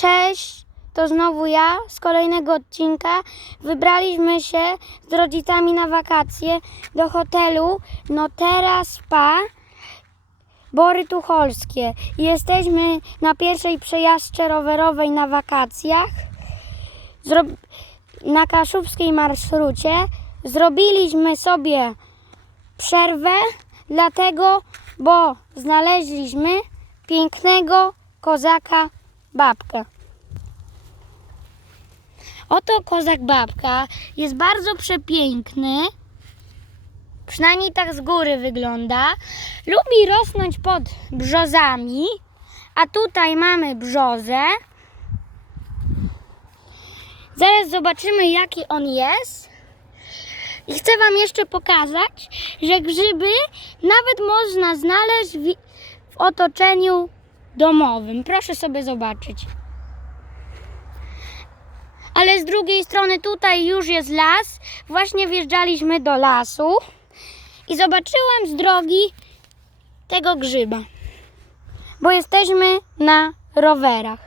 Cześć, to znowu ja z kolejnego odcinka. Wybraliśmy się z rodzicami na wakacje do hotelu Notera Spa Bory Tucholskie. Jesteśmy na pierwszej przejażdżce rowerowej na wakacjach. Na kaszubskiej marszrucie. Zrobiliśmy sobie przerwę, dlatego, bo znaleźliśmy pięknego kozaka babkę. Oto kozak babka jest bardzo przepiękny. Przynajmniej tak z góry wygląda. Lubi rosnąć pod brzozami, a tutaj mamy brzozę. Zaraz zobaczymy, jaki on jest. I chcę Wam jeszcze pokazać, że grzyby nawet można znaleźć w, w otoczeniu domowym. Proszę sobie zobaczyć. Ale z drugiej strony tutaj już jest las. Właśnie wjeżdżaliśmy do lasu i zobaczyłam z drogi tego grzyba. Bo jesteśmy na rowerach.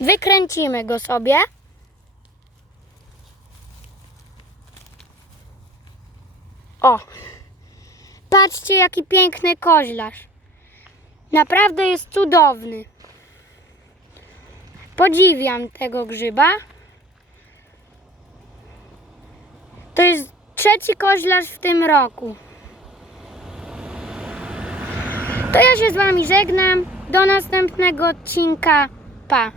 Wykręcimy go sobie. O! Patrzcie, jaki piękny koźlarz. Naprawdę jest cudowny. Podziwiam tego grzyba. To jest trzeci koźlarz w tym roku. To ja się z Wami żegnam. Do następnego odcinka. Pa.